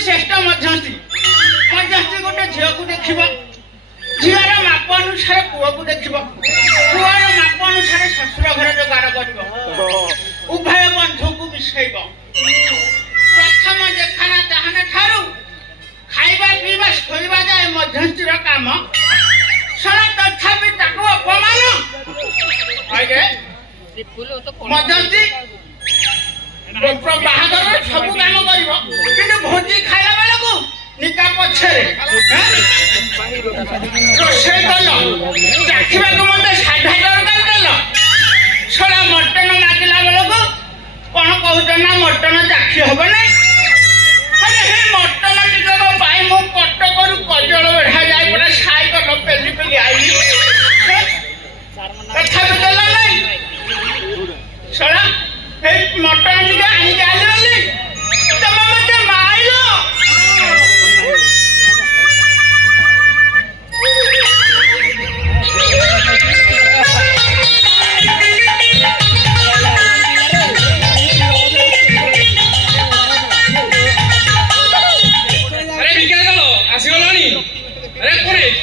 श्रेष्ठ मध्यस्थी मध्यस्थी गोटे झील को देख झीवर माप अनुसार पुआ को देख पुआर माप अनुसार शशुर घर जोगाड़ कर उभय बंधु को मिसेब प्रथम देखना चाहना ठारू खाइबा पीवा शोइबा जाए मध्यस्थीर काम सला तथापि ताको अपमान मध्यस्थी बाहादुर सब काम कर भोजी खाइला बेला को निका पछरे रोषे कल चाखिबा को मते 60 दरकार देल सला मटन मागिला बेला को कोन कहउछ ना मटन चाखी होबो नै अरे हे मटन टिको पाई मो कट करू कजल बढ़ा जाय पड़ा साइकल पेली पेली आइली अच्छा बेला नै सला हे मटन टिको आनी जाली तम मते माइलो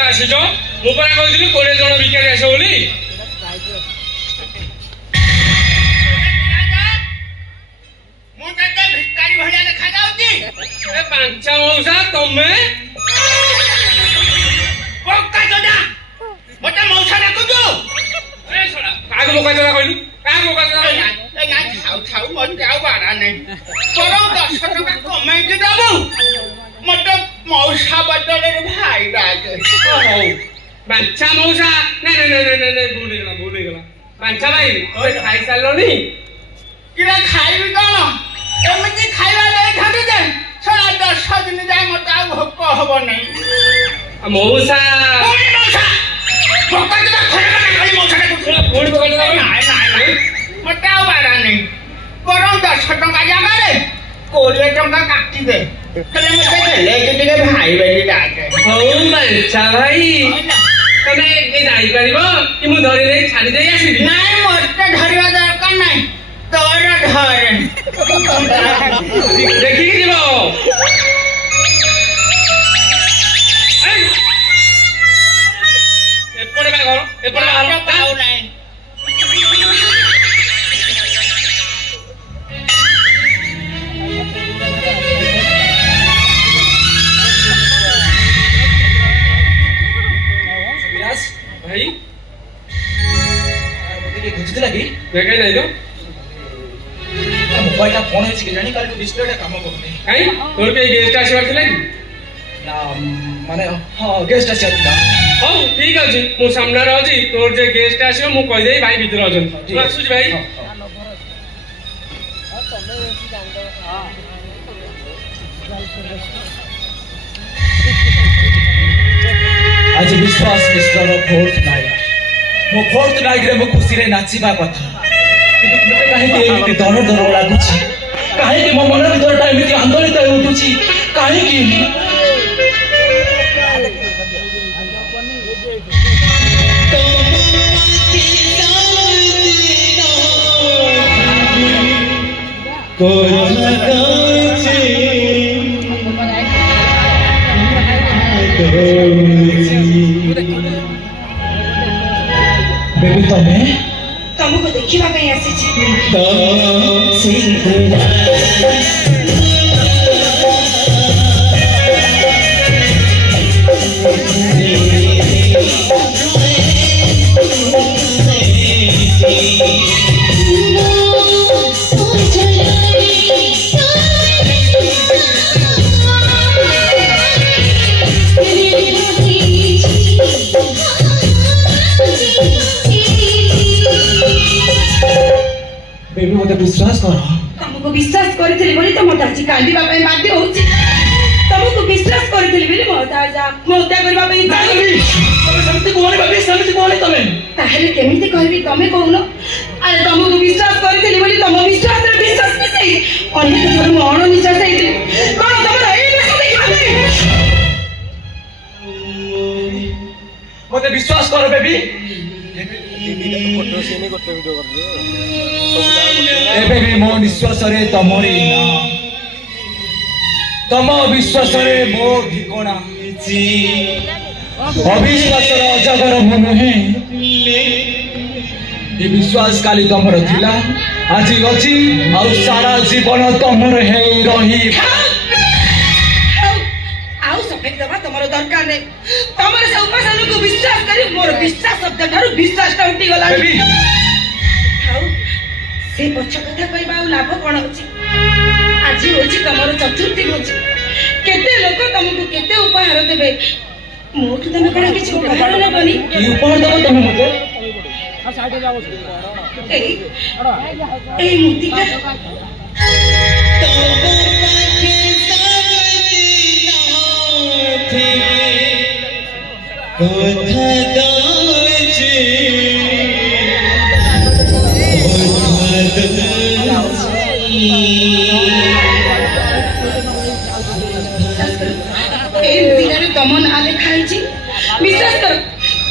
आसीच मु परा कहली 20 जन भिखारी आस बोली भिखारी भलिया देखा जाउची पांचा मौसा तमे पक्का जडा मते मौसा डाकुजो अरे छोड़ा काग मोका जडा कहलु काग मोका जडा ए ना खाउ खाउ मन जाउ बारा नै परौ 10 टका कमाई के दाबु मते मौसा बदले भाई राजे ओ बांचा मौसा नहीं भूल गला बांचा भाई ओए खाई सालोनी किरा खाइबी कोन एमती खाइबा ले खाबी जे छोरा 10 दिन जाय मते आ भोक हबो नै मौसा कोन मौसा भोक जरा खरे ना खाली मौसा को कोन बगल नहीं मते आ बारा नै परौ 10 टका जागा रे 20 टका काटी दे कले मते ले के टिके भाई बेली डाके हो बांचा भाई तमे ए जाई परिबो कि मु धरि नै छाडी देई आसीबी नाही मोरते धरिबा दरकार नाही तोर धर देखि कि दिबो एपडे बा घर एपडे घर पाउ नाही भाई मुझे गुजते लगी देखे नहीं तो मोबाइल टा फोन है जानी काल डिस्प्ले टा काम करने काई तोर के गेस्ट आसीबार थिला कि ना माने हां गेस्ट आसीबा हां ठीक अछि मु सामने रहजी तोर जे गेस्ट आसीबो मु कहि देई भाई भीतर अजन तू आसुज भाई हां तमे एसी जान दो हां आज विश्वास मिश्र फोर्थ नाइट रे मो खुशी रे नाचिबा कथा किंतु मते काहे के एमिति दर दर लागुची काहे के मो मन भीतर टा एमिति आंदोलित होय उठुची काहे की बेबी तमे तुमको देखिबा पई आसी बेबी मते विश्वास कर तुमको विश्वास करथिली बोली तो मोटा जी कांदीबा पई बाध्य होउची तुमको विश्वास करथिली बोली मोटा जा मोटा करबा पई तमे समति कोनी बेबी समति कोनी तमे ताहले केमिति कहबी तमे कहूनो अरे तुमको विश्वास करथिली बोली तुम विश्वास रे विश्वास मिसई अन्य थोर मण निश्वास आइले कोन तमर एई बेस देखिबा नहीं मते विश्वास कर बेबी फोटो सेने गोटे वीडियो कर दे एबे भी मो विश्वास रे तमरी ना तम विश्वास रे मो ठिकाना अविश्वास रे अजगर मन है ये विश्वास काली तमर थिला आज अछि और सारा जीवन तमर है रही आउ सफेद दबा तमरो दरकार नै तमर से उपासना को विश्वास करी मोर विश्वास शब्द थारु विश्वास टा उठी गला बेबी आउ से पछ कथा कहबा लाभ कोन होची आज होची तमरो चतुर्थी होची केते लोक तमको केते उपहार देबे मोठ तमे कोन किछ उपहार न बनी की उपहार देबो तमे मते हां साइड जाओ ए मूर्ति का तम ना लिखाई विश्वास कर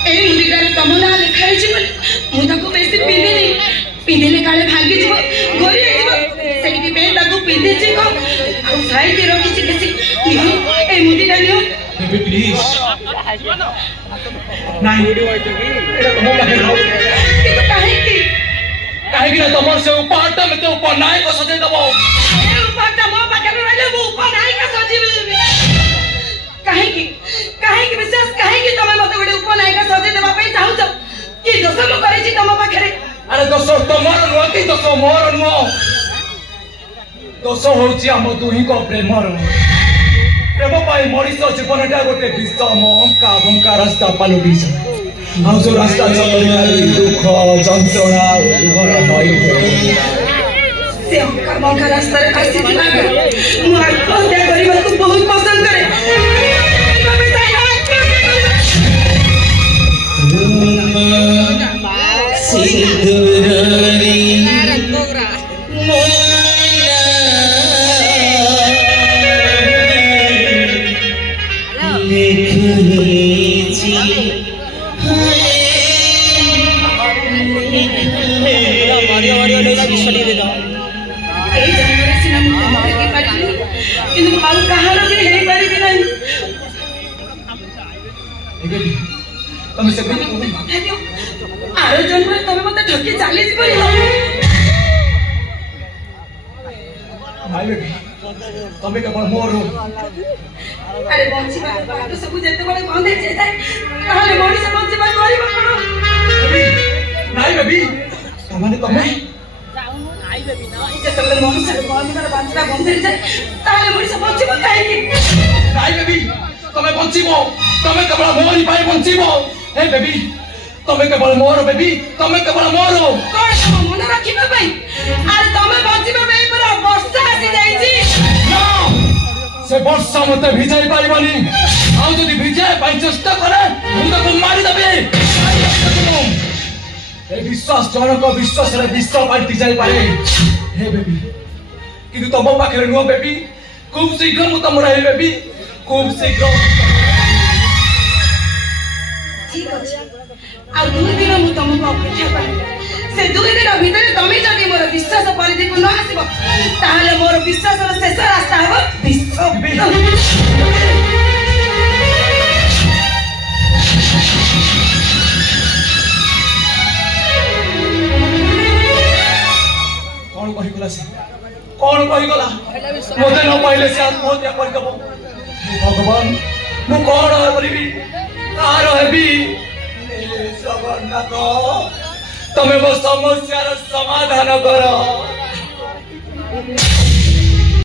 ए मुदिगार तम ना लिखाई मुझे बेसी पिंधिनी पिंधिले काले भांगी जीव घोरी से पिंधि साइड रखी बेसी ए मुदिगा नियो बेबी प्लीज नहीं एटा तुम पाखे रहो किंतु काहे कि ना तमर से उपहार त मते उपहार नाय को सजै दबो ए उपहार त मो पाखे रहले मो उपहार नाय का सजीबी काहे कि विश्वास काहे कि तमे मते गोटे उपनाय का सजे देबा पई चाहू छ कि दोष म करै छी तम पाखरे अरे दोष तमर नुआ कि दोष मोर नुआ दोष होउची हम दुही को प्रेमर प्रेम पाई मଣିଷ जीवनटा गोटे विषम का रास्ता पालुटी छ हम जो रास्ता चलई दुख जंत्रणा घर नई से का रास्ता रे आसी दिना मु आत्महत्या करबा को बहुत पसंद करे सिंदूरी तुम से आरो जन्म तमे मते ठकी चाली जी परी भाई बेबी तमे केवल मोर अरे बंचिबा तो सब जेते बळे बंद हे जाय ताले मोडी से बंचिबा करबा कोन नहीं बेबी तमने तमे आई बेबी ना जेते बळे मोडी से बंचिबा बंद हे जाय ताले मोडी से बंचिबा काहे कि नहीं बेबी तमे बंचिबो तमे केवल मोरी पाई बंचिबो हे बेबी तमे केवल मोर बेबी तमे केवल मोर कोन सब मन रखिबा पई अरे तमे बंचिबा पई पर वर्षा आसी जाई छी ना से वर्षा मते भिजाई पारिबनी आउ जदी भिजाय पाई चेष्टा करे मु ताको मारी देबे ए विश्वास जनक विश्वास रे विश्व पाल्टी जाई पारे हे बेबी किंतु तम पाखरे नो बेबी खूब शीघ्र मु तम रही बेबी खूब शीघ्र ठीक अछि आ 2 दिन मु तुमको अपेक्षा करी से 2 दिन भीतर तमे जदी मोर विश्वास परिधि को न आसीबो ताहाले मोर विश्वास रो शेष रास्ता हबो विश्व कौन कहीगला से कौन कहीगला मते न पाइले से आत्महत्या कर देबो भगवान मु कौन करिबी कार हेबी जगन्नाथ तमे मो समस्यार समाधान करो